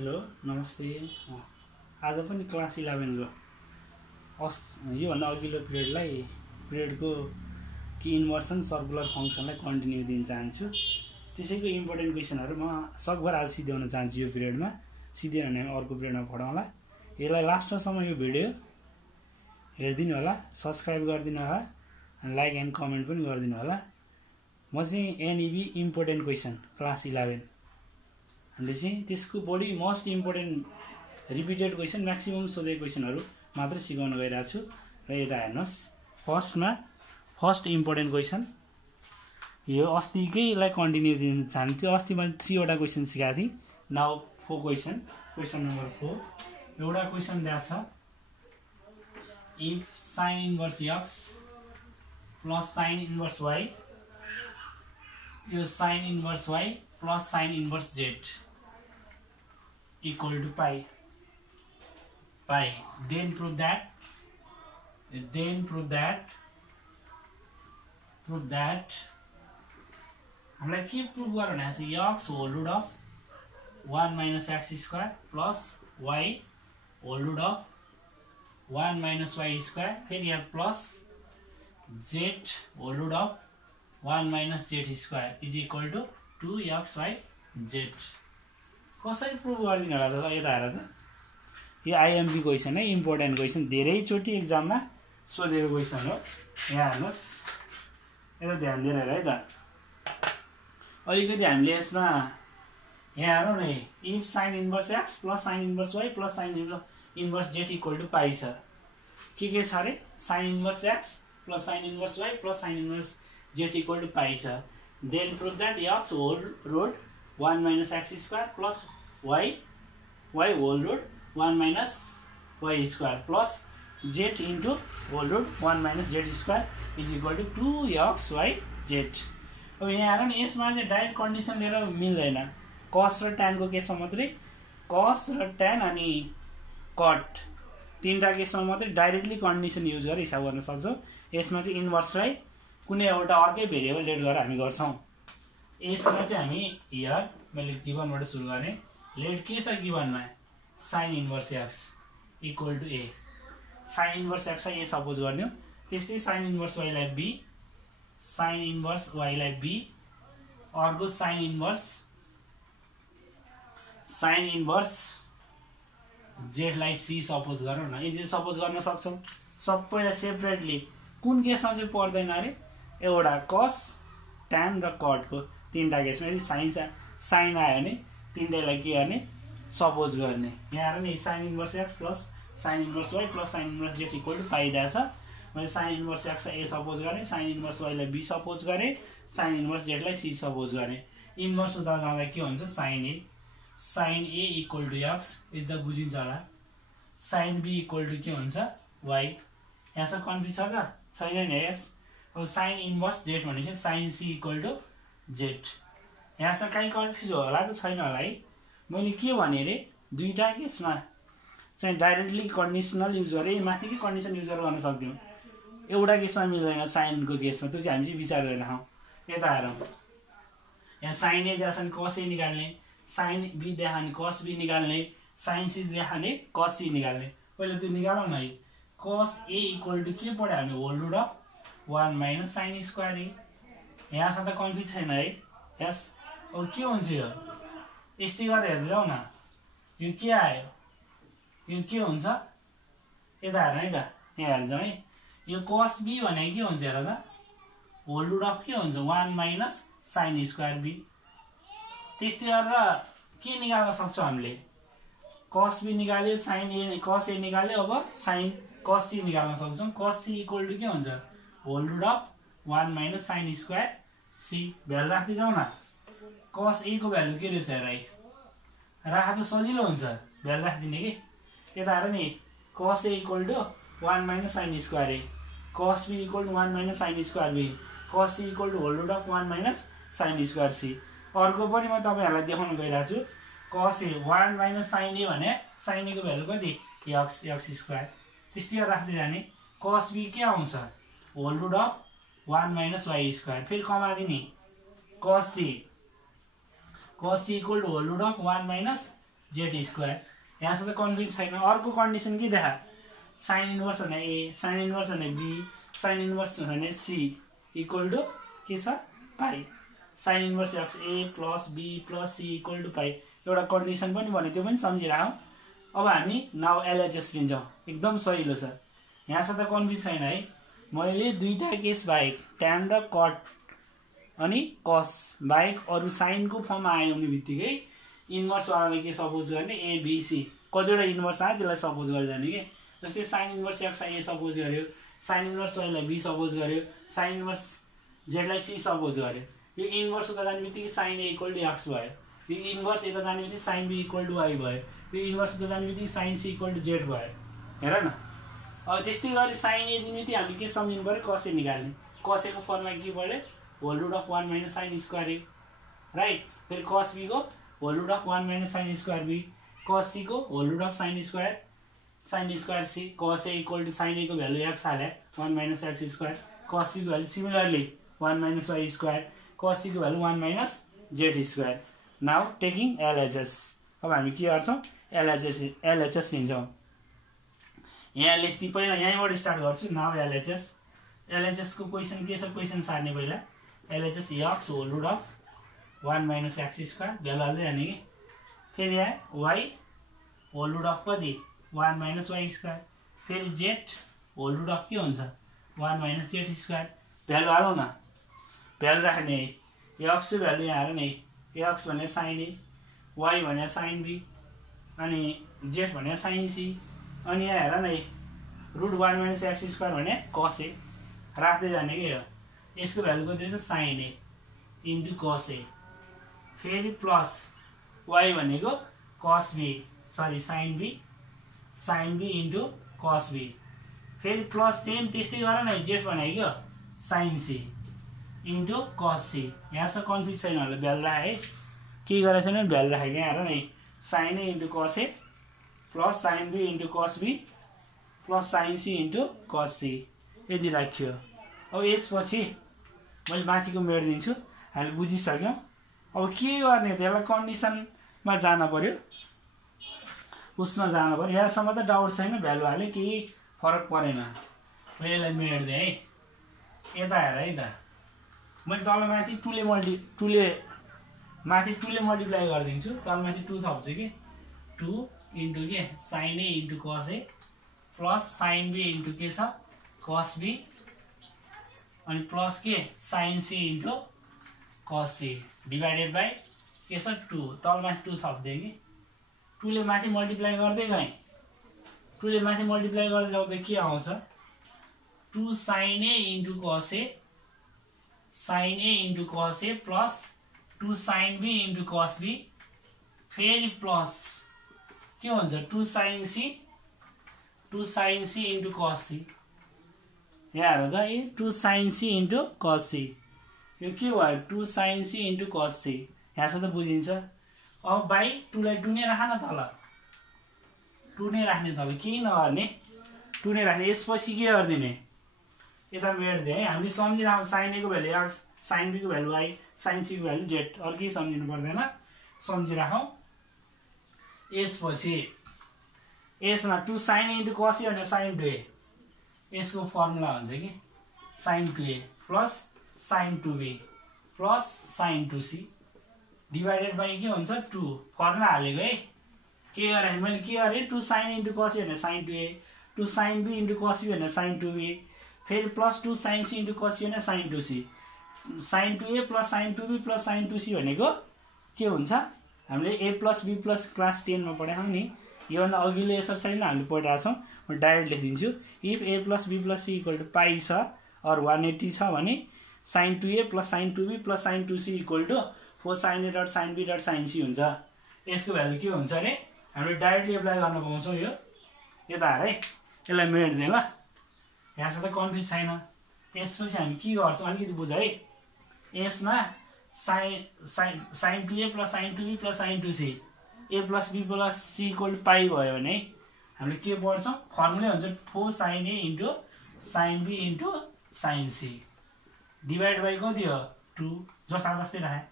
Hello नमस्ते। आज पनि क्लास 11 को योभन्दा अघिल्लो पिरियडको कि इन्भर्सन सर्कुलर फङ्सनलाई कन्टिन्यू दिन चाहन्छु। त्यसैको इम्पोर्टेन्ट क्वेसनहरू म सकभर आज सिध्याउन चाहन्छु। यो पिरियडमा सिधै भने अर्को पिरियडमा पढाउँला। यसलाई लास्टसम्म यो भिडियो हेरिदिनु होला, सब्सक्राइब गरिदिनु होला, लाइक एन्ड कमेन्ट पनि गरिदिनु होला। म चाहिँ एनइबी इम्पोर्टेन्ट क्वेसन क्लास 11 हामीले चाहिँ त्यसको बढी most important repeated question maximum सोधेको क्वेसनहरू मात्र सिकाउन गइरहेको छु। र यता हेर्नुहोस्, फर्स्ट इम्पोर्टेन्ट क्वेसन यो अस्तिकैलाई कन्टिन्यू दिन चाहन्छु। अस्ति मैले 3 वटा क्वेसन सिकाएको थिएँ। नाउ 4 क्वेसन नम्बर 4 एउटा क्वेसन दिएको छ। If sine inverse x plus sine inverse y, यो sine inverse Y plus sine inverse z equal to pi, then prove that हामीलाई के प्रुभ गर्नु भने x whole root of 1 minus x square plus y whole root of 1 minus y square, फेरि यहाँ plus z whole root of 1 minus z square is equal to 2xy z। कसरी prove गरिदिनु होला त? यता हेर त, यो आइएमपी क्वेसन है, इम्पोर्टेन्ट क्वेसन, धेरैचोटि एक्जाममा सोधेको क्वेसन हो। यहाँ हेर्नुहोस्, यता ध्यान दिएर हेर है त। अलिकति हामीले यसमा यहाँ हेरौँ न, if sine inverse x plus sine inverse Y plus sine inverse Z equal to pi छ। के छ अरे? Sine inverse x plus sine inverse Y plus sine inverse Z equal to pi छ। Then prove that x whole root 1 minus x square plus y whole root 1 minus y square plus z into whole root 1 minus z square is equal to 2xy z। अब यहाँ हेर न, यसमा चाहिँ direct condition लिएर मिल्दैन। कस र ट्यानको केसमा मात्रै, कस र ट्यान अनि कट तीनटा केसमा मात्रै डाइरेक्टली कन्डिसन युज गरेर हिसाब गर्न सक्छौँ। यसमा चाहिँ इन्भर्सलाई कुनै एउटा अर्कै भेरिएबल लेट गरेर हामी गर्छौँ। यसमा चाहिँ हामी हियर मैले गिभनबाट सुरु गरेँ। लेट के छ गिभनमा? Sine inverse x equal to A. Sine inverse एक्सलाई ए सपोज गरिदिउँ। त्यस्तै साइन इन्भर्स वाईलाई बी, साइन इन्भर्स वाईलाई बी, अर्को साइन इन्भर्स जेडलाई सी सपोज गरौँ न। यदि सपोज गर्न सक्छौँ सबैलाई सेपरेटली। कुन केसमा चाहिँ पर्दैन अरे? एउटा कस, ट्यान र कटको तीनटा केसमा यदि साइन आयो भने तीनटैलाई के गर्ने? सपोज गर्ने। यहाँ हेर नि, sine inverse x plus sine inverse Y plus sine inverse Z equal to पाइदिएको छ। मैले साइन इन्भर्स एक्सलाई ए सपोज गरेँ, साइन इन्भर्स वाईलाई बी सपोज गरेँ, साइन इन्भर्स जेडलाई सी सपोज गरेँ। इन्भर्स हुँदा जाँदा के हुन्छ? Sine A equal to x, यता बुझिन्छ होला। साइन बी इक्वल टु के हुन्छ? वाई। यहाँसम्म कन्फ्युज छ त? छैन नि? यस। अब साइन इन्भर्स जेड भनेपछि sine C equal to Z. यहाँसम्म कहीँ कन्फ्युज होला त? छैन होला है। मैले के भने अरे, दुईवटा केसमा चाहिँ डाइरेक्टली कन्डिसनल युज गरेँ, माथिकै कन्डिसन युज गर्न सक्थ्यौँ। एउटा केसमा मिल्दैन, साइनको केसमा। त्यो चाहिँ हामी चाहिँ विचार गरेर खाउँ। यता हेरौँ, यहाँ साइन ए देखा भने कस ए निकाल्ने, साइन बी देखा भने कस बी निकाल्ने, साइन सी देखा भने कस सी निकाल्ने। पहिला त्यो निकालौँ न है। कस ए इक्वल टु के पढ्यो हामी? Whole root of 1 minus sine square A. यहाँसम्म त कन्फ्युज छैन है? यस। अब के हुन्छ यो? यस्तै गरेर हेर्दै जाउँ न। यो के आयो? यो के हुन्छ? यता हेर है त, यहाँ हेर्छौँ है। यो कस बी भनेको के हुन्छ हेर त? होल रुट अफ के हुन्छ? 1 माइनस साइन स्क्वायर बी। त्यस्तै गरेर के निकाल्न सक्छौँ हामीले? कस बी निकाल्यो, साइन ए कस ए निकाल्यो, अब साइन कस सी निकाल्न सक्छौँ। कस सी इक्वल टु के हुन्छ? Whole root of 1 minus sine square C. Value राख्दै जाउँ न। कस ए को भ्यालु के रहेछ हेर है? राख्दा त सजिलो हुन्छ, भ्यालु राखिदिने कि। यता हेर नि, cos A equal to 1 minus sine square A, cos B equal to 1 minus sine square B, cos C equal to whole root of 1 minus sine square C. अर्को पनि म तपाईँहरूलाई देखाउन गइरहेको छु। कस ए 1 माइनस साइन ए भने साइन ए को भ्यालु कति? X square. त्यस्तै गरेर राख्दै जाने। कस बी के आउँछ? Whole root of 1 minus Y square. फेरि कमादिने। Cos C equal to whole root of 1 minus Z square. यहाँसम्म त कन्फ्युज छैन। अर्को कन्डिसन के देखा, साइन इन्भर्स भने ए, साइन इन्भर्स भने बी, साइन इन्भर्स भने सी इक्वल टु के छ pi. Sine inverse x A plus B plus C equal to pi एउटा कन्डिसन पनि भने त्यो पनि सम्झिराखौँ। अब हामी नाउ एलएचएस लिन्छौँ, एकदम सजिलो छ। यहाँसम्म त कन्फ्युज छैन है। मैले दुईटा केस बाहेक ट्यान र कट अनि कस बाहेक अरू साइनको फर्ममा आउने बित्तिकै इन्भर्सवालाले के सपोज गर्ने, एबिसी कतिवटा इन्भर्स आयो त्यसलाई सपोज गरिजाने कि। जस्तै साइन इन्भर्स एक्सलाई ए सपोज गर्यो, साइन इन्भर्स वाइलाई बी सपोज गर्यो, साइन इन्भर्स जेडलाई सी सपोज गर्यो। यो इन्भर्स उता जाने बित्तिकै sine A equal to X भयो, यो इन्भर्स यता जाने बित्तिकै sine B equal to Y भयो, यो इन्भर्स उता जाने बित्तिकै sine C equal to Z भयो। हेर न, अब त्यस्तै गरी साइन ए दिने बित्तिकै हामीले के सम्झिनु पऱ्यो, कसे निकाल्ने। कसेको फर्ममा के पऱ्यो, whole root of 1 minus sine square A, right. फेरि कस बी को whole root of 1 minus sine square B, cos C को whole root of sine square C, cos A equal to sine A को value X हाले 1 minus x square, cos B को value similarly 1 minus Y square, cos C को value 1 minus Z square. Now taking LHS. अब हामी के गर्छौँ, LHS लिन्छौँ। यहाँ लेख्ने पहिला यहीँबाट स्टार्ट गर्छु। नाउ एलएचएस को क्वेसन के छ, क्वेसन सार्ने पहिला। LHS X whole root of 1 minus x square value हाल्दै जाने कि। फेरि यहाँ वाई होल रुट अफ कति 1 माइनस वाई स्क्वायर, फेरि जेड होल रुट अफ के हुन्छ 1 माइनस जेड स्क्वायर। भ्यालु हालौँ न, भ्यालु राख्ने एक्स चाहिँ भ्यालु यहाँ हेर नि, एक्स भने साइन ए, वाई भने साइन बी, अनि जेड भने साइन सी, अनि यहाँ हेर न रुट 1 माइनस एक्स स्क्वायर भने कस ए राख्दै जाने कि हो। यसको भ्यालु कति रहेछ, साइन ए इन्टु कस ए, फेरि प्लस वाई भनेको cos B sorry sine B into cos B, फेरि प्लस सेम त्यस्तै गर न, जेड भनेको sine C into cos C. यहाँसम्म कन्फ्युज छैन होला, भ्यालु राखेँ है, के गरेको छैन भ्यालु राखेको। यहाँ हेर न, sign A into cos A plus sine B into cos B plus sine C into cos C, यदि राखियो। अब यसपछि मैले माथिको मेटिदिन्छु, हामीले बुझिसक्यौँ। अब के गर्ने त, यसलाई कन्डिसनमा जान पर्यो, उसमा जानु पर्यो। यहाँसम्म त डाउट छैन, भ्यालु हाले केही फरक परेन। मैले यसलाई मेटिदिएँ है। यता हेर है त, मैले तल माथि माथि 2 ले मल्टिप्लाई गरिदिन्छु, तल माथि 2 थप्छु कि। 2 इन्टु के sign A into cos A plus sine B into के छ कस बी, अनि प्लस के sine C into cos C divided by के छ 2, तल माथि 2 थप्दिएँ कि। 2 ले माथि मल्टिप्लाई गर्दै गएँ, 2 ले माथि मल्टिप्लाई गर्दै जाँदा के आउँछ, 2 sign A into cos A, sign A into cos A plus 2 sine B into cos B, फेरि प्लस के हुन्छ 2 sine C into cos C. यहाँ हेर त, 2 sine C into cos C, यो के भयो 2 sine C into cos C. यहाँसम्म त बुझिन्छ। अब बाई 2 लाई 2 नै राख न तल, 2 नै राख्ने तल, केही नगर्ने, 2 नै राख्ने। यसपछि के गरिदिने, यता मेट्दिएँ है। हामीले सम्झिराखौँ, साइन ए को भ्यालु एक्स, साइन बी को भ्यालु वाई, साइन सी को भ्यालु जेड, अरू केही सम्झिनु पर्दैन, सम्झिराखौँ। यसपछि यसमा 2 sign A into cos A भने साइन 2a, यसको फर्मुला हुन्छ कि sine 2a plus sine 2b plus sine 2c divided by के हुन्छ 2, फर्मुला हालेको है। के गरेँ मैले, के गरेँ 2 साइन इन्टु कस ए भने sine 2a, 2 sine B into cos B भने साइन 2b, फेरि plus 2 sine C into cos C भने sine 2c, sine 2a plus sine 2b plus sine 2c भनेको के हुन्छ, हामीले a plus b plus class 10 मा पढायौँ नि। योभन्दा अघिल्लो एक्सर्साइजमा हामीले पढिरहेको छौँ, म डाइरेक्ट लेखिदिन्छु। If a plus b plus c equal to pi छ अर 180 छ भने sine 2a plus sine 2b plus sine 2c equal to 4 sine a dot sine b dot sine c हुन्छ। यसको भ्यालु के हुन्छ अरे, हामीले डाइरेक्टली एप्लाई गर्न पाउँछौँ। यो यता हेर है, यसलाई मेट्दिएँ ल, यहाँसम्म त कन्फ्युज छैन। यसपछि हामी के गर्छौँ अलिकति बुझ है। यसमा sine 2a plus sine 2b plus sine 2c, a plus b plus c equal to pi भयो भने हामीले के पढ्छौँ, फर्मुलै हुन्छ 4 sine a into sine b into sine c divide by कति हो 2, जस्ता जस्तै राखेँ।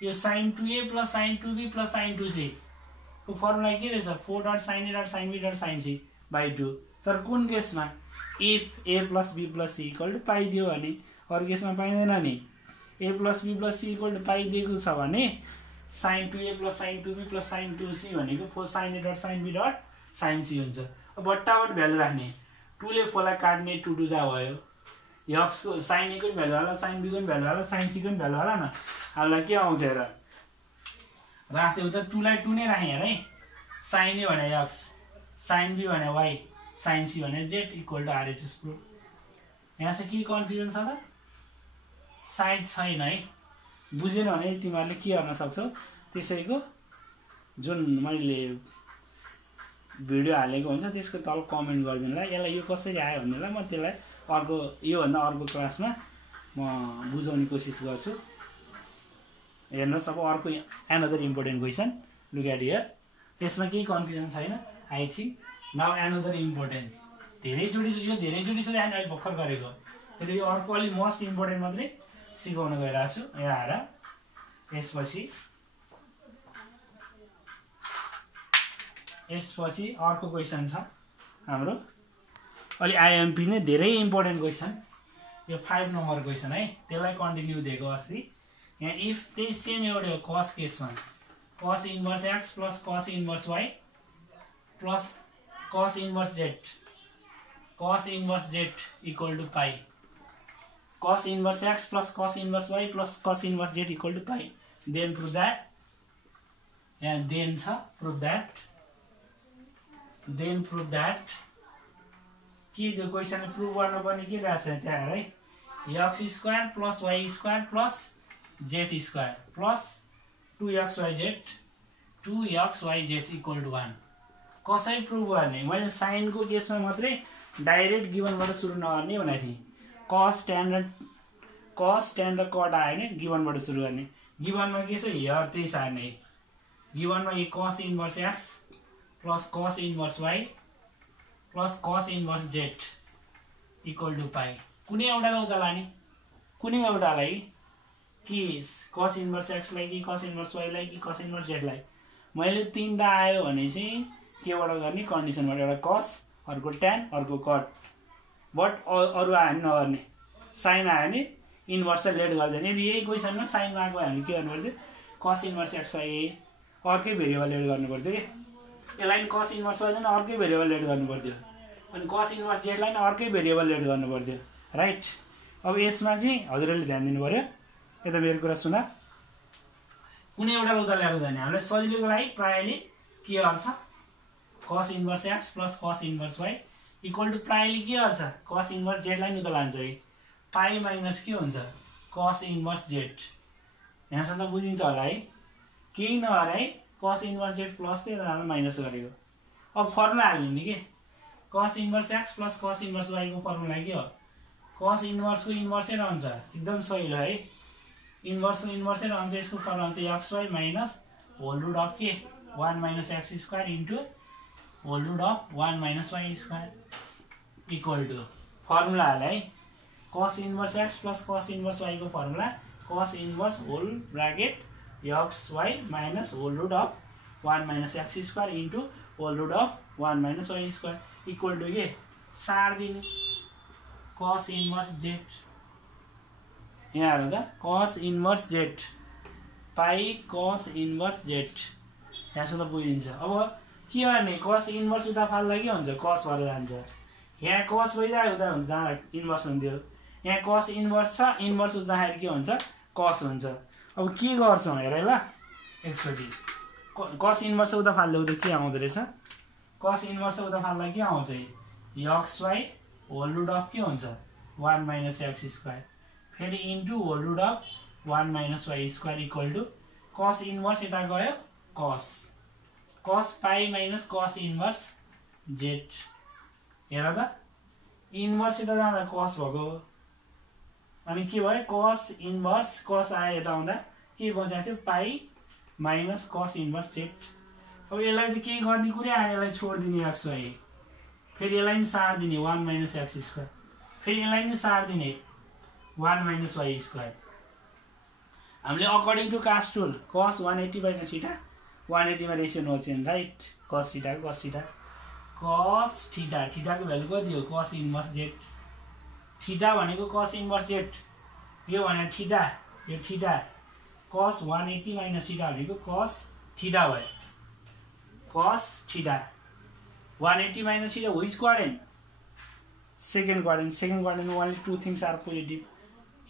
यो sine 2a plus sine 2b plus sine 2c को फर्मुला के रहेछ 4 dot sin a dot sin b dot sin c by 2। तर कुन केसमा if a plus b plus c equal to pi दियो भने, अरू केसमा पाइँदैन नि। a plus b plus c equal to pi दिएको छ भने sin 2a plus sin 2b plus sin 2c भनेको 4 sin a dot sin b dot sin c हुन्छ। अब बट्टाबट भ्यालु राख्ने, 2 ले 4 लाई काट्ने 2 2 जा भयो, x को sin a को भ्यालु होला, sin b को भ्यालु होला, sin c को भ्यालु होला न। हाललाई के आउँछ हेर, राख्दै उता 2 लाई 2 नै राखे हेर है। sin a भने x, sin b भने y, sin c भने z equal to RHS proof. यहाँ चाहिँ के कन्फ्युजन छ त? सायद छैन है। बुझेन भने तिमीहरूले के गर्न सक्छौ, त्यसैको जुन मैले भिडियो हालेको हुन्छ त्यसको तल कमेन्ट गरिदिनुलाई, यसलाई यो कसरी आयो भन्नेलाई म त्यसलाई अर्को योभन्दा अर्को क्लासमा म बुझाउने कोसिस गर्छु। हेर्नुहोस् अब अर्को another important question, look at here. यसमा केही कन्फ्युजन छैन I think. Now another important, धेरैचोटि यो धेरैचोटि चाहिँ अहिले भर्खर गरेको, फेरि यो अर्को अलिक मोस्ट इम्पोर्टेन्ट मात्रै सिकाउन गइरहेको छु। यहाँ आएर यसपछि अर्को क्वेसन छ हाम्रो, अलि आइएमपी नै धेरै इम्पोर्टेन्ट क्वेसन, यो 5 नम्बर क्वेसन है, त्यसलाई कन्टिन्यू दिएको अस्ति। यहाँ इफ त्यही सेम एउटै हो कस केसमा, cos inverse x plus cos inverse Y plus cos inverse z, cos inverse Z equal to pi, cos inverse x plus cos inverse Y plus cos inverse Z equal to pi, then prove that. यहाँ then छ, prove that, then prove that. के त्यो क्वेसनले prove गर्नुपर्ने के दिएको छ त्यहाँ है, X square plus Y square plus Z square plus 2xyz equal to 1। कसरी प्रुभ गर्ने? मैले साइनको केसमा मात्रै डाइरेक्ट गिभनबाट सुरु नगर्ने भनेको थिएँ। कस टेन र कट आयो भने गिभनबाट सुरु गर्ने। गिभनमा के छ हियर त्यही सार्ने, गिभनमा यो cos inverse x plus cos inverse Y plus cos inverse Z equal to pi. कुनै एउटालाई उता लाने, कुनै एउटालाई कि कस इन्भर्स एक्सलाई कि कस इन्भर्स वाईलाई कि कस इन्भर्स जेडलाई। मैले 3टा आयो भने चाहिँ केबाट गर्ने, कन्डिसनबाट, एउटा कस, अर्को ट्यान, अर्को कट। बट अरू आयो भने नगर्ने। साइन आयो भने इन्भर्स लेट गर्दैन। यदि यही क्वेसनमा साइन आएको भयो भने के गर्नु पर्थ्यो, कस इन्भर्स एक्सलाई अर्कै भेरिएबल लेट गर्नु पर्थ्यो कि, यसलाई कस इन्भर्स वाईलाई अर्कै भेरिएबल लेट गर्नु पर्थ्यो, अनि कस इन्भर्स जेडलाई अर्कै भेरिएबल लेट गर्नु पर्थ्यो, राइट। अब यसमा चाहिँ हजुरहरूले ध्यान दिनु पर्यो। यता मेरो कुरा सुना, कुनै एउटालाई उता ल्याएर जाने। हामीलाई सजिलोको लागि प्रायःले के गर्छ, cos inverse x plus cos inverse Y equal to प्रायःले के गर्छ, कस इन्भर्स जेडलाई उता लान्छ है, पाई माइनस के हुन्छ कस इन्भर्स जेड। यहाँसम्म बुझिन्छ होला है, केही नगरे है, कस इन्भर्स जेड प्लस त्यही माइनस गरेको। अब फर्मुला हाल्ने नि के, cos inverse x plus cos inverse वाईको फर्मुला के हो, कस इन्भर्सको इन्भर्सै रहन्छ, एकदम सही हो है। इन्भर्सको इन्भर्सै रहन्छ, यसको फर्मुला हुन्छ x y minus whole root of के 1 minus x square into whole root of 1 minus Y square equal to formula हाल है, cos inverse x plus cos inverse वाईको formula cos inverse whole bracket x y minus whole root of 1 minus x square into whole root of 1 minus Y square equal to के सार दिने कस inverse Z. यहाँ हेर त, कस inverse Z पाई cos inverse Z. यहाँसम्म बुझिन्छ। अब के गर्ने, कस इन्भर्स उता फाल्दा के हुन्छ, कस भएर जान्छ। यहाँ कस भइरहेको उता जाँदा इन्भर्स हुन्थ्यो, यहाँ कस इन्भर्स छ, इन्भर्स जाँदाखेरि के हुन्छ, कस हुन्छ। अब के गर्छौँ हेर ल, एकचोटि कस इन्भर्स उता फाल्दा उता के आउँदो रहेछ, कस इन्भर्स उता फाल्दा के आउँछ, X Y whole root of के हुन्छ 1 माइनस एक्स स्क्वायर फेरि into whole root of 1 minus Y square equal to cos inverse यता गयो cos, cos pi minus cos inverse Z. हेर त, इन्भर्स यता जाँदा कस भएको, अनि के भयो कस इन्भर्स, कस आयो यता आउँदा के बचाएको थियो पाई माइनस कस इन्भर्स जेड। अब यसलाई त केही गर्ने कुरै आयो, यसलाई छोडिदिने एक्स वाई, फेरि यसलाई नि सार दिने 1 माइनस एक्स स्क्वायर, फेरि यसलाई नि सार दिने 1 माइनस वाई स्क्वायर। हामीले according to cast rule cos 180 by theta 180 मा ratio no change right cos theta थीटाको भ्यालु कति हो cos इन्भर्स z थीटा भनेको cos इन्भर्स z यो भने थीटा यो थीटा cos 180 माइनस थीटा भनेको cos थीटा भयो cos theta 180 minus theta which quadrant second quadrant only two things are positive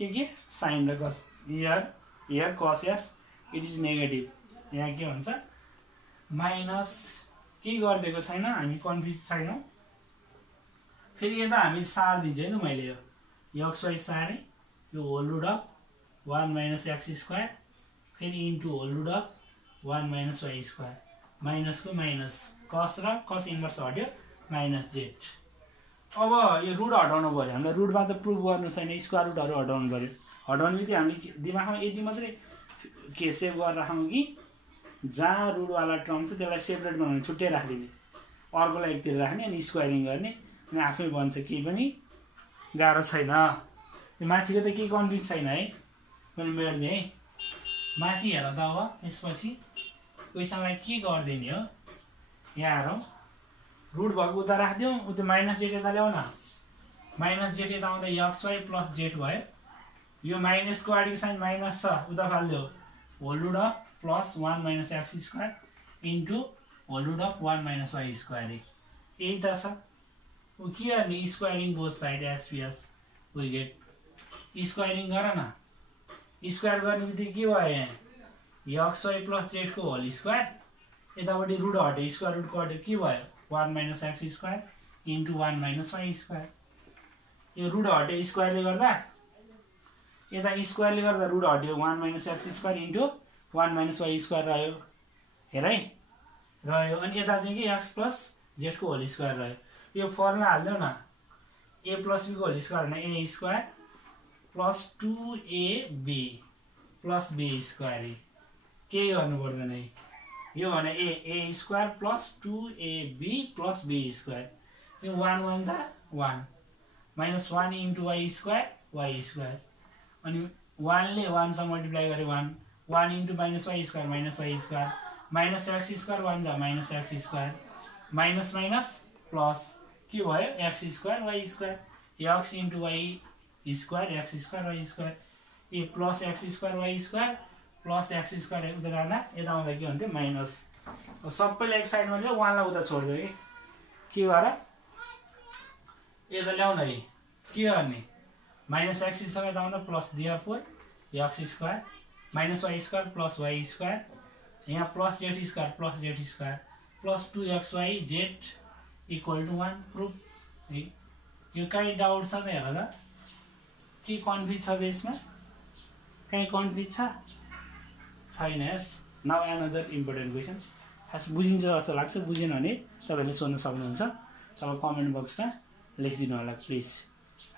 के sin र cos here cos yes it is negative यहाँ के हुन्छ माइनस के गर्दिएको छैन हामी कन्फ्युज छैनौं फेरि यता हामी सार दिन्छ है त मैले यो xy सारे यो whole root of 1 minus x square फेरि into whole root of 1 minus y square minus को माइनस cos र cos इन्भर्स हट्यो माइनस z अब यो रुट हटाउनु पर्यो हामीलाई रुटमा त प्रुफ गर्नु छैन स्क्वायर रुटहरु हटाउनु पर्यो हटाउनु बित्तिकै हामीले दिमागमा यति मात्रै के सेभ गरेर राखौं कि जहाँ रुट वाला टर्म छ त्यसलाई सेपरेट बनाउने छुट्टै राख्दिने अर्कोलाई एकतिर राख्ने अनि स्क्वायरिङ गर्ने अनि आफै बन्छ केही पनि गाह्रो छैन यो माथिको त केही कन्फ्युज छैन है मैले मेर्दे है माथि हेर त अब यसपछि क्वेशनलाई के गर्दिने हो यहाँ हेरौं रुट भएको उता राख्दियौ उता माइनस z यता ल्याउन माइनस z यता आउँदा xy प्लस z भयो यो माइनस को अगाडिको साइन माइनस छ उता फाल्दियौ whole root of plus 1 minus x square into whole root of 1 minus y square यही त छ उ के गर्ने squaring both side as we get squaring गर न स्क्वायर गर्ने बित्तिकै के भयो यहाँ xy प्लस z को होल स्क्वायर यतापट्टि रुट हट्यो स्क्वायर रुट कट्यो के भयो 1 minus x square into 1 minus y square यो रुट हट्यो स्क्वायरले गर्दा यता स्क्वायरले गर्दा रुट हट्यो 1 minus x square into 1 minus y square रह्यो हेर है रह्यो अनि यता चाहिँ के x प्लस z को होल स्क्वायर रह्यो यो फर्मुला हाल्दियौ न a प्लस b को होल स्क्वायर भने a square plus 2ab plus b square के गर्नु पर्दैन है यो भने a square plus 2ab plus b square यो 1 1 जा 1 minus 1 into y स्क्वायर अनि 1 ले 1 सँग मल्टिप्लाई गरे 1 into minus y square minus x square 1 जा minus x square minus minus plus के भयो x square y square x into y square x square y square ए plus x square y square plus x square उता जाँदा यता आउँदा के हुन्थ्यो माइनस सबैले एक साइडमा ल्याउ 1 लाई उता छोड्दियो के गर यता ल्याउन है के गर्ने माइनस x स्क्वायर यता आउँदा plus therefore x square minus y square plus y square यहाँ plus z square plus 2xy z equal to 1 proof है यो कहीं डाउट छ त हेर त के कन्फ्युज छ यसमा कहीं कन्फ्युज छैन यस नाउ अनदर इम्पोर्टेन्ट क्वेशन खास बुझिन्छ जस्तो लाग्छ बुझेन भने तपाईहरुले सोध्न सक्नुहुन्छ तल कमेन्ट बक्समा लेखिदिनु होला please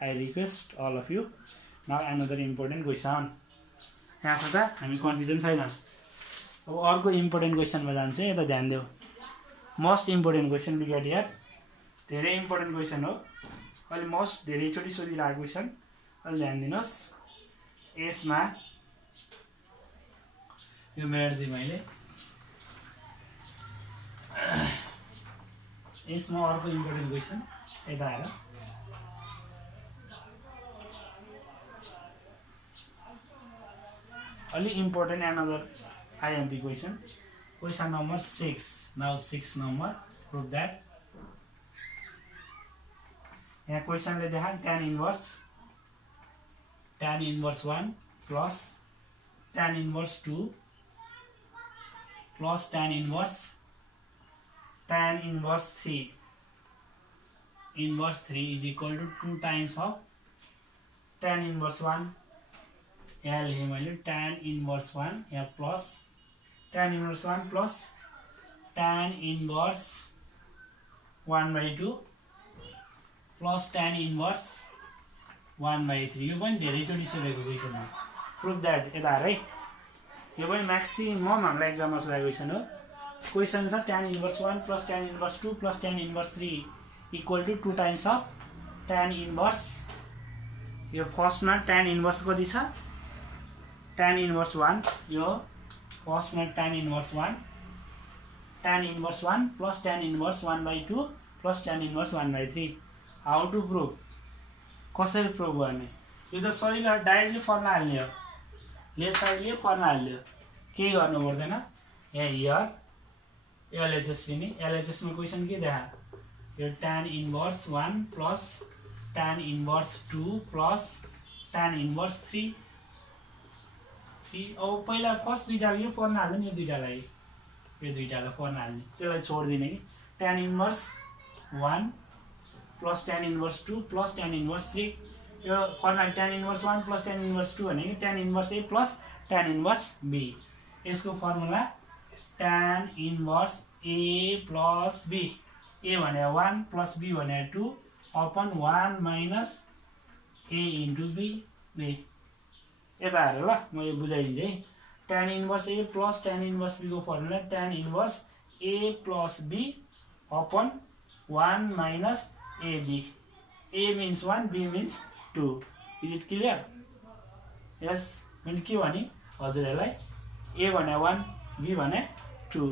I request all of you now another important question यहाँ छ त हामी कन्फ्युजन छैन अब अर्को इम्पोर्टेन्ट क्वेशनमा जान्छ यता ध्यान देऊ most important question we get here धेरै इम्पोर्टेन्ट क्वेशन हो अहिले मोस्ट धेरै चोटी सोधिरहेको क्वेशन अलि ध्यान दिनुस् यसमा यो मेर्दे मैले यसमा अर्को इम्पोर्टेन्ट क्वेशन यता हेर अलि important another IMP question number 6 now 6 number prove that यहाँ क्वेशन ले देखा tan inverse 1 plus tan inverse 2 plus tan inverse 3 inverse 3 is equal to 2 times of tan inverse 1 यहाँ लेखेँ मैले tan inverse 1 यहाँ plus tan inverse 1 plus tan inverse 1/2 plus tan inverse 1/3 यो पनि धेरै चोटी सोधेको क्वेशन हो प्रुफ दैट यता है यो पनि म्याक्सिमम हामीलाई एक्जाममा सोधेको क्वेशन हो क्वेशन छ tan inverse 1 plus tan inverse 2 plus tan inverse 3 equal to 2 times of tan inverse यो फर्स्टमा tan inverse कति छ tan inverse 1 यो फर्स्टमा tan inverse 1 tan inverse 1 plus tan inverse 1/2 plus tan inverse 1/3. How to prove? कसरी prove गर्ने? यो त सजिलो डाइरेक्टली फर्मुला हाल्ने हो, लेफ्ट साइडले फर्मुला हाल्यो, केही गर्नु पर्दैन। यहाँ हियर एलएचएस लिने, एलएचएस में क्वेसन के देखा, यो tan inverse 1 plus tan inverse 2 plus tan inverse 3। अब पहिला फर्स्ट दुईटा यो फर्मुला हाल्नु नि, यो दुईटालाई फर्मुला हाल्ने, त्यसलाई छोड्दिने कि tan inverse 1 plus tan inverse 2 plus tan inverse 3। यो formula tan inverse 1 plus tan inverse 2 भनेको tan inverse A plus tan inverse B। यसको formula tan inverse A plus B, A भने 1 प्लस B भने 2 upon 1 minus A into B। यता हेर ल, म यो बुझाइदिन्छु है। tan inverse A plus tan inverse B को formula tan inverse A plus B upon 1 minus AB। A means 1, B means 2। Is it clear? Yes, मैले के भने हजुरहरुलाई A भने 1, B भने 2।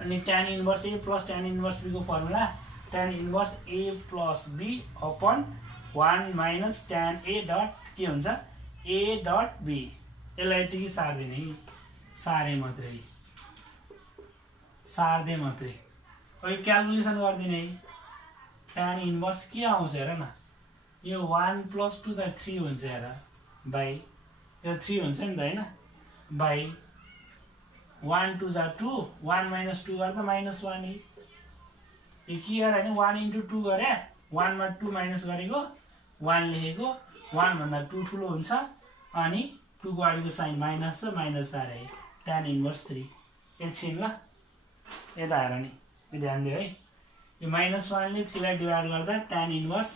अनि tan inverse A plus tan inverse B को formula tan inverse A plus B upon 1 minus tan A dot के हुन्छ A dot B। यसलाई यतिकै सार्दिने, सारे मात्रै, सार्दे मात्रै। अब क्याल्कुलेसन गर्दिने, tan इन्भर्स के आउँछ हेर न, यो 1 प्लस 2 त 3 हुन्छ हेर, बाई यो 3 हुन्छ नि त हैन, बाई 1 2 जा 2, 1 माइनस 2 गर्दा माइनस 1। यो के गरे हैन, 1 इन्टु 2 गरे, 1 मा 2 माइनस गरेको 1 लेखेको, 1 भन्दा 2 ठुलो हुन्छ, अनि 2 को अगाडिको साइन माइनस छ, माइनस 4 है, tan इन्भर्स 3। एकछिन ल, यता हेर नि, ध्यान दियो है, यो माइनस 1 ले 3 लाई डिभाइड गर्दा tan इन्भर्स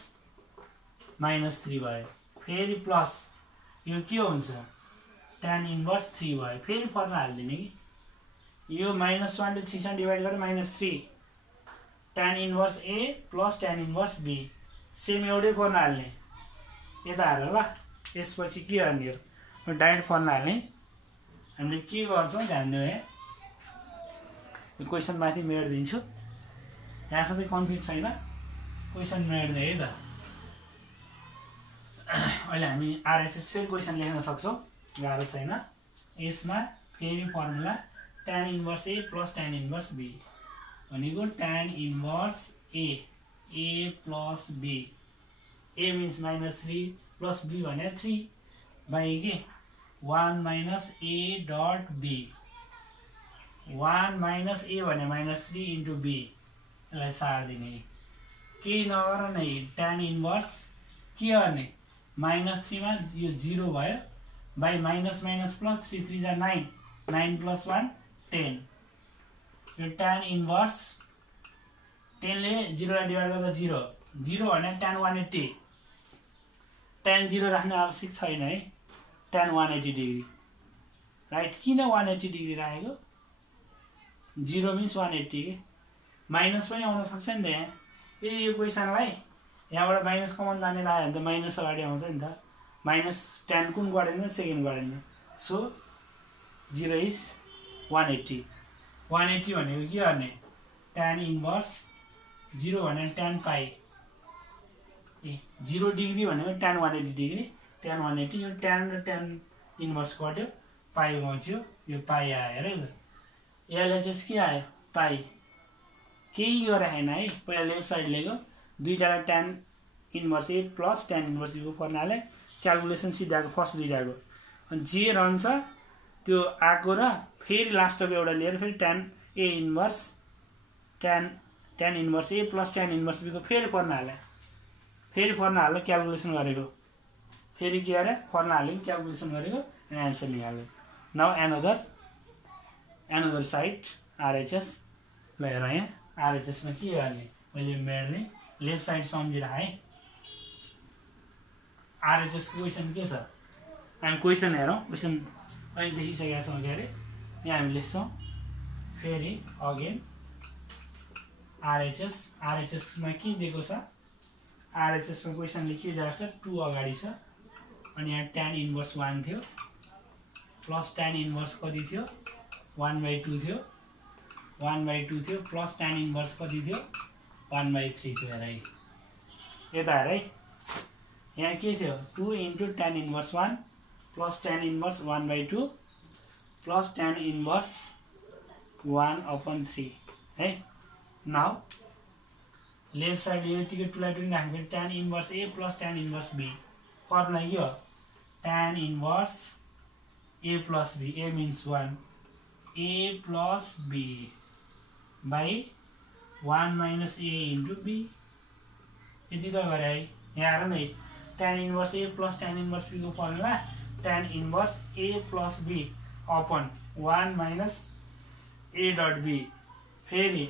माइनस 3 भयो, फेरि प्लस यो के हुन्छ tan इन्भर्स 3 भयो, फेरि फर्मुला हाल्दिने कि यो माइनस 1 ले 3 सँग डिभाइड गर्दा minus 3, tan inverse A plus tan inverse B, same एउटै फर्मुला हाल्ने। यता हेर ल, यसपछि के गर्ने हो, डाइरेक्ट फर्मुला हाल्ने। हामीले के गर्छौं ध्यान दिनु है, यो क्वेसन माथि मेट्दिन्छु, यहाँ सबै कन्फ्युज छैन, क्वेसन मेट्दै है त। अहिले हामी आरएचएस फेरि क्वेसन लेख्न सक्छौं, गाह्रो छैन। यसमा फेरि formula tan inverse A plus tan inverse B भनेको tan inverse A plus B, A means minus 3 plus B भने 3 बाई के 1 minus A dot B, 1 minus A भने माइनस 3 इन्टु B। यसलाई सार्दिने, केही नगर नै tan इन्भर्स के गर्ने, माइनस 3 मा यो 0 भयो, बाई माइनस माइनस प्लस 3 3 जा 9, 9 प्लस 1 10। यो tan इन्भर्स 10 ले 0 लाई डिभाइड गर्दा 0, 0 भने tan 180, tan 0 राख्ने आवश्यक छैन है, tan 180 डिग्री राइट। किन 180 डिग्री राखेको, 0 मिन्स 180 के, माइनस पनि आउन सक्छ नि त यहाँ। यदि यो क्वेसनलाई यहाँबाट माइनस कमन जाने लाग्यो भने त माइनस अगाडि आउँछ नि त, माइनस tan कुन गरेन, सेकेन्ड गरेन, सो 0 इज 180। 180 भनेको के गर्ने, tan इन्भर्स 0 भने tan पाई, 0 डिग्री भनेको tan 180 डिग्री, tan 180, यो tan र tan इन्भर्स कट्यो, पाई बच्यो, यो पाई आयो हेर त। एलएचएस के आयो, पाई, केही गरेन है, पहिला लेफ्ट साइड लेख्यो, दुईटालाई tan inverse A plus tan inverse B को फर्मुलाले क्याल्कुलेसन सिधाको फर्स्ट दुईटाको, अनि जे रहन्छ त्यो आको र फेरि लास्टको एउटा लिएर फेरि tan A inverse tan inverse A plus tan inverse B को फेरि फर्मुला हाले, फेरि फर्मुला हालेर क्याल्कुलेसन गरेको, फेरि के गरे फर्मुला हालेर क्याल्कुलेसन गरेको, अनि आन्सर निकाल्यो। नाउ एनदर साइड आरएचएस ल हेर, यहाँ आरएचएस मा के गर्ने, मैले मेट्ने, लेफ्ट साइड सम्झिराख है। आरएचएस क्वेसन के छ, हामी क्वेसन हेरौँ, क्वेसन अहिले देखिसकेका छौँ के अरे, यहाँ हामी लेख्छौँ फेरि अगेन आरएचएस मा के दिएको छ, आरएचएस मा क्वेसनले के दिएको छ, 2 अगाडि छ, अनि यहाँ tan इन्भर्स 1 थियो प्लस tan इन्भर्स कति थियो 1/2 थियो, 1/2 थियो प्लस tan इन्भर्स कति थियो 1/3 थियो हेर है यता हेर है यहाँ के थियो 2 into tan inverse 1 plus tan inverse 1/2 plus tan inverse 1/3 है नाउ लेफ्ट साइड यतिकै 2 लाई 2 राख्नु tan inverse a plus tan inverse b formula के हो tan inverse a plus b a means 1 a plus b by 1 minus a into b यति त गरे है यहाँ हेर न tan inverse a plus tan inverse b को formula tan inverse a plus b upon 1 minus a dot b फेरि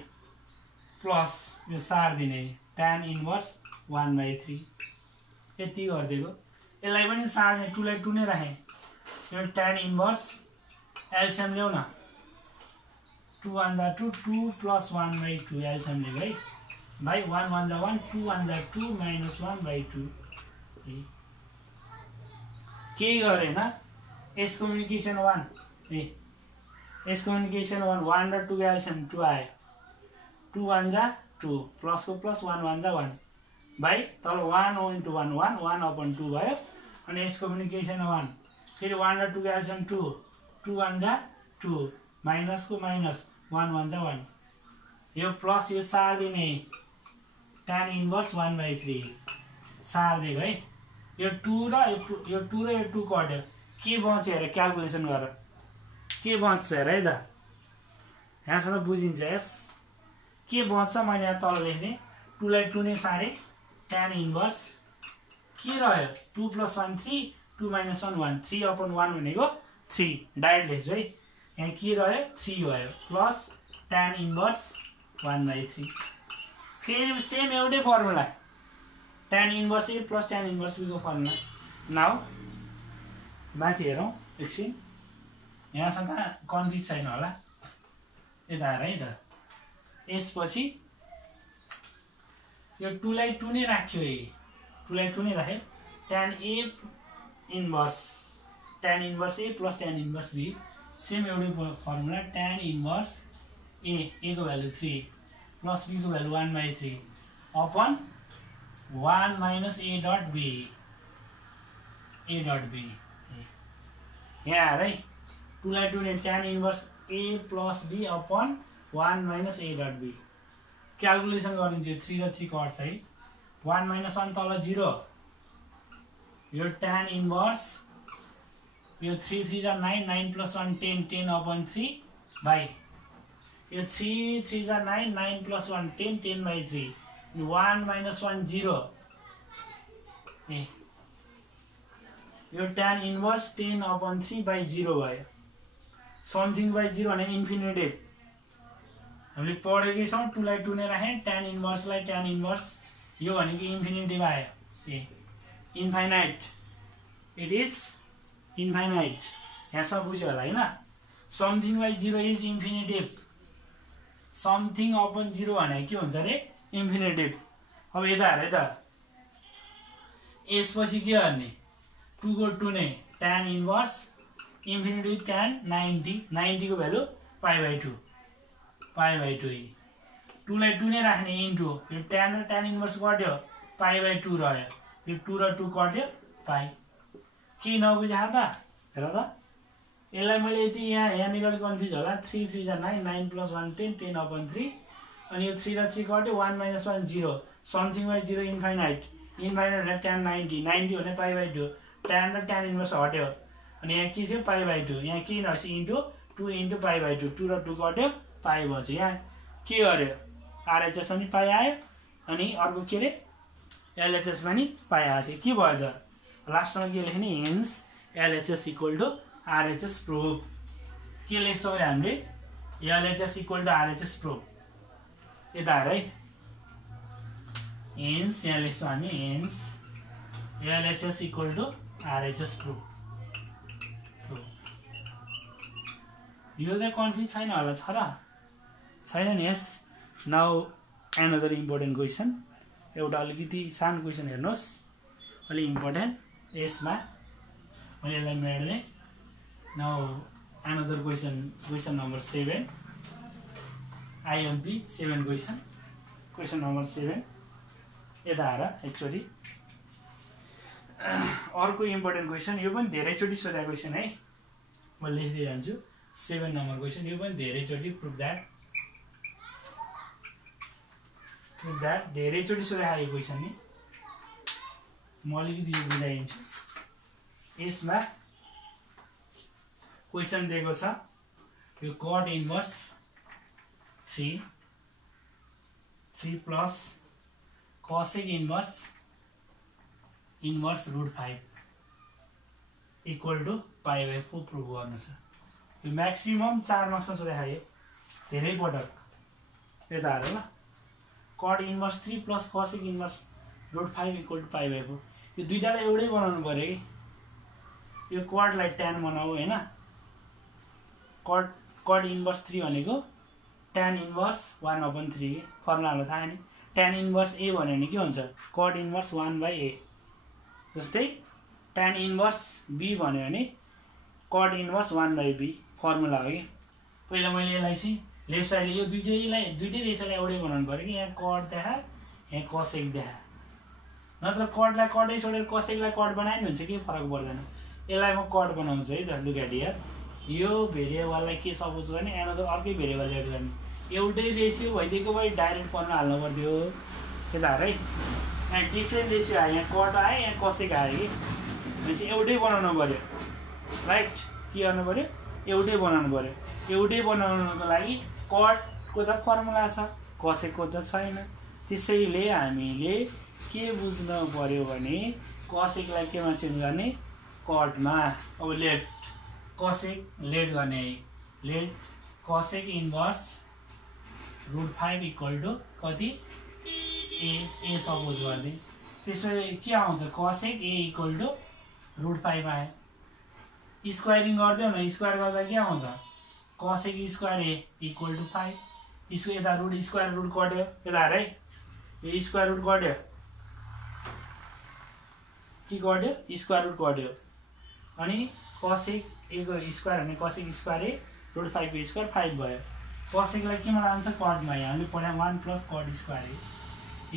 plus यो सार दिने tan इन्भर्स 1/3 यति गरिदिएको यसलाई पनि सार्ने 2 लाई 2 नै राखेँ यो tan इन्भर्स एलसीएम ल्याउ न 2 1 जा 2 2 plus 1/2 एलसीएम ल्याउ है भाइ 1 1 जा 1 2 1 जा 2 minus 1/2 के गरे हैन एस कम्युनिकेसन 1 एस कम्युनिकेसन 1 र 2 को एलसीएम 2 आयो 2 1 जा 2 प्लस को प्लस 1 1 जा 1 भाइ तल 1 into 1 1 1/2 भयो अनि एस कम्युनिकेसन 1 फेरि 1 र 2 को एलसीएम 2 2 1 जा 2 माइनस को माइनस 1 1 जा 1 यो प्लस यो सार दिने tan इन्भर्स 1/3 सार दिएको है यो 2 र यो 2 कट्यो के बन्छ हेर क्याल्कुलेसन गर के बन्छ हेर है त यहाँसम्म बुझिन्छ यस के बन्छ मैले यहाँ तल लेख्ने 2 लाई 2 नै सारे tan इन्भर्स के रह्यो 2 + 1 3 2 - 1 1 3/1 भनेको 3 डाइरेक्ट लेख्छु है यहाँ के रह्यो 3 भयो प्लस tan इन्भर्स 1/3 फेरि सेम एउटै formula tan inverse a plus tan inverse b को फर्मुला नाउ माथि हेरौँ एकछिन यहाँसँग कन्फ्युज छैन होला यता हेर है त यसपछि यो 2 लाई 2 नै राख्यो है 2 लाई 2 नै राख्यो tan a inverse a plus tan inverse b same एउटै फर्मुला tan इन्भर्स a को भ्यालु 3 प्लस b को value 1/3 upon 1 minus a dot b यहाँ हेर है 2 लाई 2 नै tan inverse a plus b upon 1 minus a dot b calculation गरिदिन्छु 3 र 3 कट्छ है 1 - 1 तल 0 यो tan इन्भर्स यो 3 3 जा 9 9 + 1 10 10/3 बाइ यो 3 3 जा 9 9 + 1 10 10/3 1 - 1 0 यो tan इन्भर्स 10/3 by 0 भयो समथिङ बाइ 0 भने इन्फिनिटिभ हामीले पढेकै छौँ 2 लाई 2 नै राखेँ tan इन्भर्स लाई tan इन्भर्स यो भनेको इन्फिनिटिभ आयो इन्फाइनाइट इट इज इन्फाइनाइट यहाँ सब बुझ्यो होला हैन something by 0 is infinitive something upon 0 भने के हुन्छ रे इन्फिनिटिभ अब यता हेर है त यसपछि के गर्ने 2 को 2 नै tan इन्भर्स इन्फिनिटिभ tan 90 को भ्यालु π/2 2 लाई 2 नै राख्ने इन्टु यो tan र tan इन्भर्स कट्यो π/2 रह्यो यो 2 र 2 कट्यो पाइ के नबुझा त हेर त यसलाई मैले यति यहाँ निकाल्नु कन्फ्युज होला 3 3 जा 9 9 + 1 10 10/3 अनि यो 3 र 3 कट्यो 1 - 1 0 समथिङ बाइ 0 इन्फाइनाइट भने tan 90 भने π/2 tan र tan इन्भर्स हट्यो अनि यहाँ के थियो π/2 यहाँ के नर्स इन्टु 2 × π/2 2 र 2 कट्यो पाइ भन्छ यहाँ के गर्यो आरएचएस पनि पाइ आयो अनि अर्को के रे एलएचएस पनि पाइ आयो के भयो त लास्टमा के लेख्ने हेन्स एलएचएस = आरएचएस प्रुफ के लेख्छौँ रे हामीले एलएचएस = आरएचएस प्रुफ यता हेर है हेन्स यहाँ लेख्छौँ हामी हेन्स एलएचएस = आरएचएस प्रुफ यो चाहिँ कन्फ्युज छैन होला छ र छैन नि यस नाउ एनदर इम्पोर्टेन्ट क्वेसन एउटा अलिकति सानो क्वेसन हेर्नुहोस् अलि इम्पोर्टेन्ट यसमा मैले यसलाई मेट्दै now another question number 7 IMP 7 question number 7 यता आएर एकचोटि अर्को इम्पोर्टेन्ट क्वेसन यो पनि धेरैचोटि सोधेको क्वेसन है म लेख्दै जान्छु 7 नम्बर क्वेसन यो पनि धेरैचोटि प्रुभ द्याट धेरैचोटि सोधेको यो क्वेसन नि म अलिकति यो बुझाइदिन्छु यसमा क्वेसन दिएको छ यो cot inverse 3 plus cosec inverse root 5 equal to पाई/4 प्रुभ गर्नु छ यो म्याक्सिमम 4 मार्क्समा सोधेको यो धेरै पटक यता आएर ल cot inverse 3 plus cosec inverse root 5 equal to पाई/4 यो दुईटालाई एउटै बनाउनु पर्यो कि यो कटलाई tan बनाऊ हैन कट इन्भर्स 3 भनेको tan इन्भर्स 1/3 फर्मुला थाहा नि tan इन्भर्स a भन्यो भने के हुन्छ कट इन्भर्स 1/a जस्तै tan इन्भर्स b भन्यो भने कट इन्भर्स 1/b फर्मुला हो कि पहिला मैले यसलाई चाहिँ लेफ्ट साइडले यो दुईटै रेसोलाई एउटै बनाउनु पर्यो कि यहाँ कट देखा यहाँ कसेक देखा नत्र कटलाई कटै छोडेर कसेकलाई कट बनाए नि हुन्छ के फरक पर्दैन यसलाई म कट बनाउँछु है त लुक एट हियर यो भेरिएबललाई के सपोज गर्ने एनदर अर्कै भेरिएबल एड गर्ने एउटै रेसियो भइदिएको भए डाइरेक्ट फर्मुला हाल्नु पर्थ्यो यता है यहाँ डिफ्रेन्ट रेसियो आयो यहाँ कट आयो यहाँ कसेक आयो कि भनेपछि एउटै बनाउनु पर्यो राइट के गर्नु पर्यो एउटै बनाउनु पर्यो एउटै बनाउनुको लागि कटको त फर्मुला छ कसेकको त छैन त्यसैले हामीले के बुझ्नु पर्यो भने कसेकलाई केमा चेन्ज गर्ने कटमा अब लेट कसेक लेट गर्ने let cosec inverse root 5 equal to कति ए सपोज गर्ने त्यसमा के आउँछ cosec A equal to root 5 आयो स्क्वायरिङ गरिदियो न स्क्वायर गर्दा के आउँछ cosec square A equal to 5 यसको यता रुट स्क्वायर रुट कट्यो यता है यो स्क्वायर रुट कट्यो के कट्यो स्क्वायर रुट कट्यो अनि कसेक ए को स्क्वायर भने कसेक स्क्वायर ए रुट 5 को स्क्वायर 5 भयो कसेकलाई केमा लान्छ कटमा हामीले पढायौँ 1 plus cot square A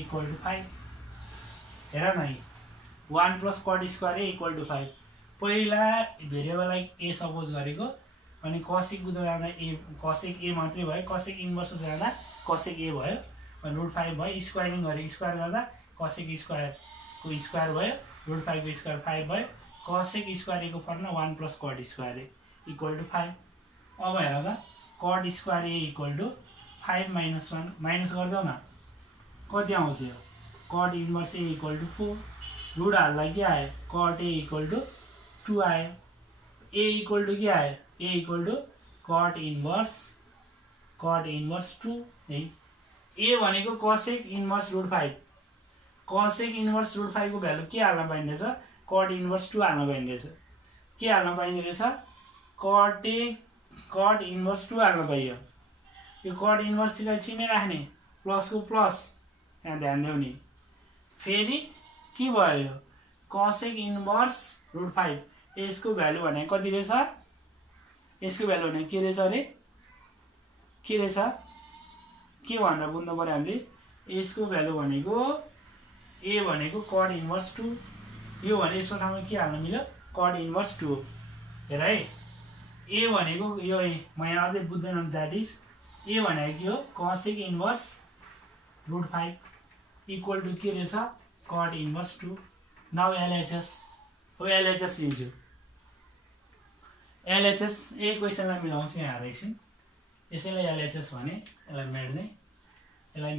equal to 5 हेर न 1 plus cot square A equal to 5 पहिला भेरिएबललाई ए सपोज गरेको अनि कसेक उता जाँदा ए कसेक ए मात्रै भयो कसेक इन्भर्स उता जाँदा कसेक ए भयो अनि रुट 5 भयो स्क्वायरिङ गरे स्क्वायर गर्दा कसेक स्क्वायरको स्क्वायर भयो रुट 5 को स्क्वायर 5 भयो कसेक स्क्वायर ए को formula 1 plus cot square A equal to 5 अब हेर त cot square A equal to 5 minus 1 minus गरिदेऊ न कति आउँछ यो cot inverse A equal to 4 root हाल्दा के आयो कट ए इक्वल टु 2 आयो ए इक्वल टु के आयो A equal to cot inverse 2 है ए भनेको cosec inverse root 5 cosec inverse root 5 को भ्यालु के हाल्न पाइने रहेछ कट इन्भर्स 2 हाल्न पाइने रहेछ के हाल्न पाइने रहेछ कट इन्भर्स 2 हाल्न पाइयो यो कट इन्भर्स 3 नै राख्ने प्लस को प्लस यहाँ ध्यान देऊ नि फेरि के भयो कसेक इन्भर्स रुट 5 यसको भ्यालु भने कति रहेछ यसको भ्यालु भने के रहेछ अरे के रहेछ के भनेर बुझ्नु पर्यो हामीले यसको भ्यालु भनेको ए भनेको कट इन्भर्स 2 यो भने यसको ठाउँमा के हाल्न मिल्यो कट इन्भर्स 2 हेर है ए भनेको यो म यहाँ अझै बुझ्दैन द्याट इज ए भनेको के हो cosec inverse root 5 equal to के रहेछ कट इन्भर्स 2 नाउ एलएचएस अब एलएचएस लिन्छु एलएचएस ए क्वेसनलाई मिलाउँछु यहाँ एकछिन यसैलाई एलएचएस भने यसलाई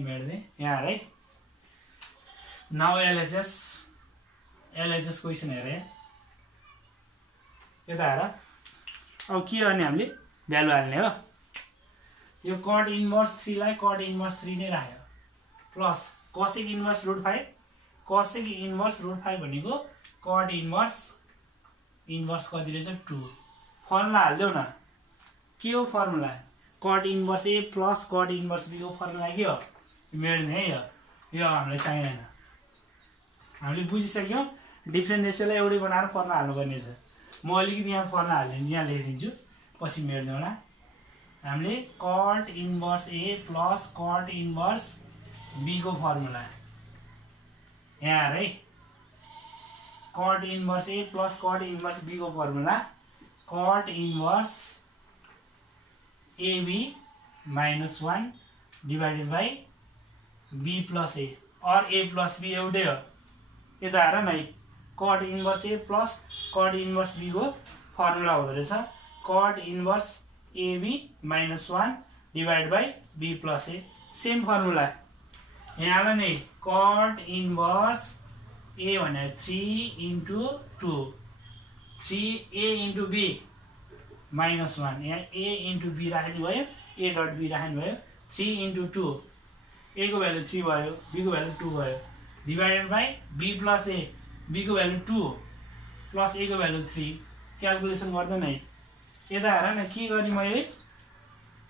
मेट्दै यहाँ है नाउ एलएचएस क्वेसन हेरे यता हेर अब के गर्ने हामीले भ्यालु हाल्ने हो यो कट इन्भर्स 3 लाई कट इन्भर्स 3 नै राख्यो plus cosec inverse root 5 cosec inverse root 5 भनेको कट इन्भर्स कति रहेछ 2 फर्मुला हाल्देऊ न के हो formula cot inverse A plus cot inverse B को फर्मुला के हो मेट्ने है यो हामीलाई चाहिँदैन हामीले बुझिसक्यौँ डिफ्रेन्ट रेसियोलाई एउटै बनाएर फर्मुला हाल्नुपर्ने छ म अलिकति यहाँ फर्मुला हालिदिन्छु यहाँ लेखिदिन्छु पछि मेट्दैौँला हामीले cot inverse A plus cot inverse B को फर्मुला यहाँ है cot inverse A plus cot inverse B को formula cot inverse AB minus 1 divided by B plus A और A plus B एउटै हो यता हेर न cot inverse A plus cot inverse B को फर्मुला हुँदो रहेछ cot inverse AB minus 1 divided by B plus A same formula यहाँ नै cot इन्भर्स A भने 3 into 2 3A into B minus 1 यहाँ A into B राख्नु भयो A dot B राख्नु भयो 3 into 2 A को भ्यालु 3 भयो B को भ्यालु 2 भयो divided by B plus A B को भ्यालु 2 plus A को भ्यालु 3 क्याल्कुलेसन गर्दा नै यता हेर न के गर्ने मैले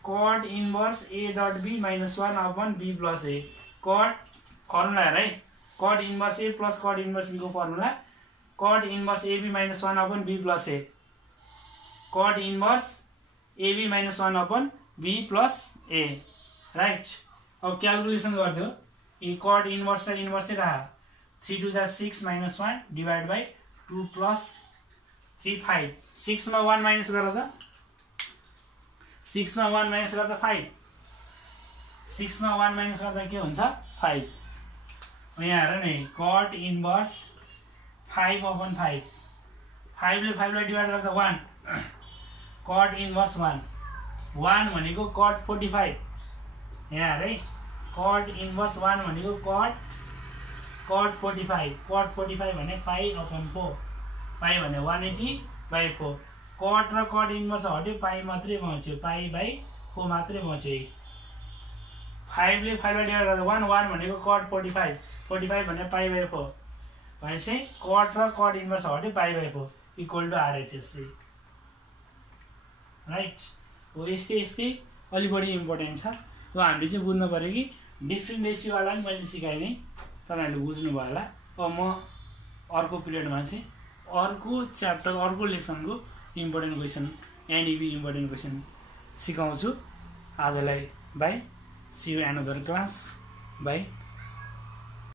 cot inverse A dot B minus 1 upon B plus A cot formula हेर है cot inverse A plus cot inverse B को formula cot inverse AB minus 1 upon B plus A cot inverse AB minus 1 upon B plus A right अब calculation गरिदियो यी cot inverse र inverse रहा 3 2 जा 6 minus 1 divided by 2 plus 3 5 6 मा 1 minus गर्दा 6 मा 1 माइनस गर्दा 5 6 मा 1 माइनस गर्दा के हुन्छ 5 यहाँ हेर नि cot इन्भर्स 5 upon 5 5 ले 5 लाई डिवाइड गर्दा 1 cot इन्भर्स 1 भनेको cot 45 यहाँ हेर है cot इन्भर्स 1 भनेको cot 45 cot 45 भने पाई upon 4 पाई भने 180 by 4 cot र cot इन्भर्स हट्यो पाई मात्रै बच्यो पाई by 4 मात्रै बच्यो 5 ले 5 लाई डिवाइड गर्दा 1 भनेको cot 45 45 भने पाई by 4 भनेपछि cot र cot इन्भर्स हट्यो pi by 4 equal to RHS right हो यस्तै अलि बढी इम्पोर्टेन्ट छ अब हामीले चाहिँ बुझ्नु पर्यो कि डिफ्रेन्ट रेसियोवाला नि मैले सिकाएँ नि तपाईहरुले बुझ्नु भयो होला अब म अर्को पिरियडमा चाहिँ अर्को च्याप्टर अर्को लेसनको important question NEB important question सिकाउँछु आजलाई bye see you another class by